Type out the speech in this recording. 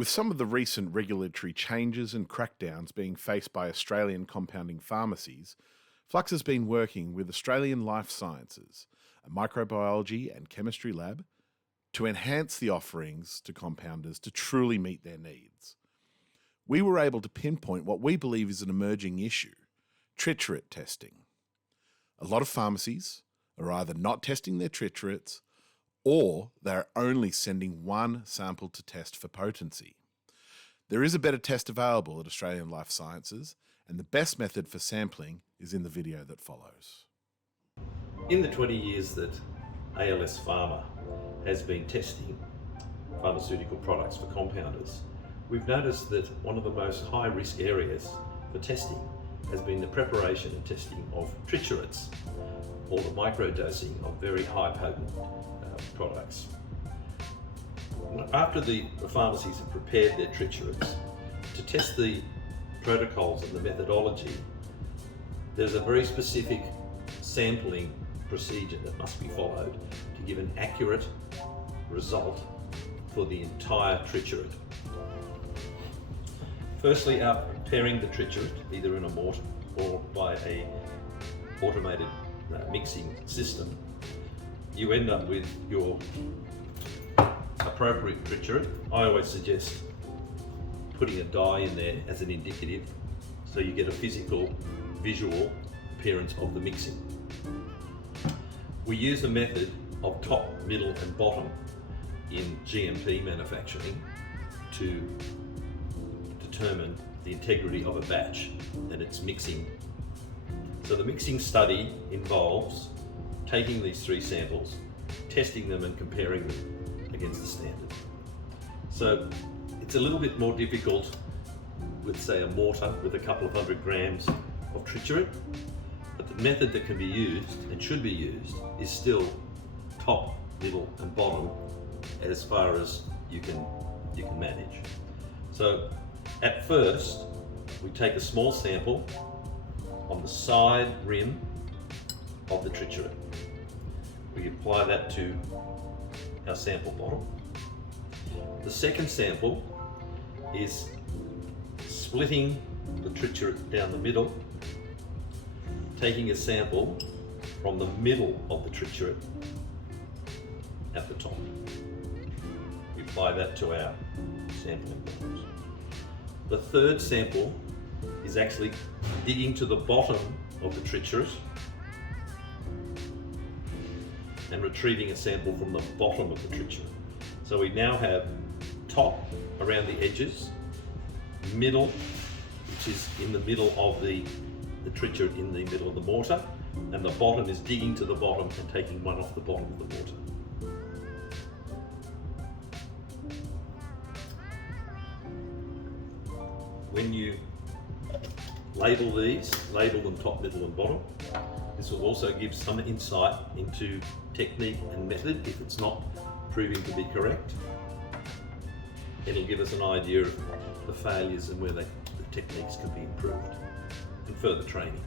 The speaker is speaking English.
With some of the recent regulatory changes and crackdowns being faced by Australian compounding pharmacies, Flux has been working with Australian Life Sciences, a microbiology and chemistry lab, to enhance the offerings to compounders to truly meet their needs. We were able to pinpoint what we believe is an emerging issue: triturate testing. A lot of pharmacies are either not testing their triturates or they're only sending one sample to test for potency. There is a better test available at Australian Life Sciences, and the best method for sampling is in the video that follows. In the 20 years that ALS Pharma has been testing pharmaceutical products for compounders, we've noticed that one of the most high-risk areas for testing has been the preparation and testing of triturates, or the microdosing of very high-potent products. After the pharmacies have prepared their triturates, to test the protocols and the methodology, there's a very specific sampling procedure that must be followed to give an accurate result for the entire triturate. Firstly, after preparing the triturate, either in a mortar or by a automated mixing system, you end up with your appropriate triturate. I always suggest putting a dye in there as an indicative, so you get a physical, visual appearance of the mixing. We use a method of top, middle and bottom in GMP manufacturing to determine the integrity of a batch and its mixing. So the mixing study involves taking these three samples, testing them and comparing them against the standard. So it's a little bit more difficult with, say, a mortar with a couple of 100 grams of triturate, but the method that can be used and should be used is still top, middle and bottom as far as you can manage. So at first, we take a small sample on the side rim of the triturate. We apply that to our sample bottle. The second sample is splitting the triturate down the middle, taking a sample from the middle of the triturate at the top. We apply that to our sampling bottles. The third sample is actually digging to the bottom of the triturate and retrieving a sample from the bottom of the triturate. So we now have top around the edges, middle, which is in the middle of the triturate in the middle of the mortar, and the bottom is digging to the bottom and taking one off the bottom of the mortar. When you label these, label them top, middle and bottom, this will also give some insight into technique and method if it's not proving to be correct. It'll give us an idea of the failures and where the techniques can be improved, and further training.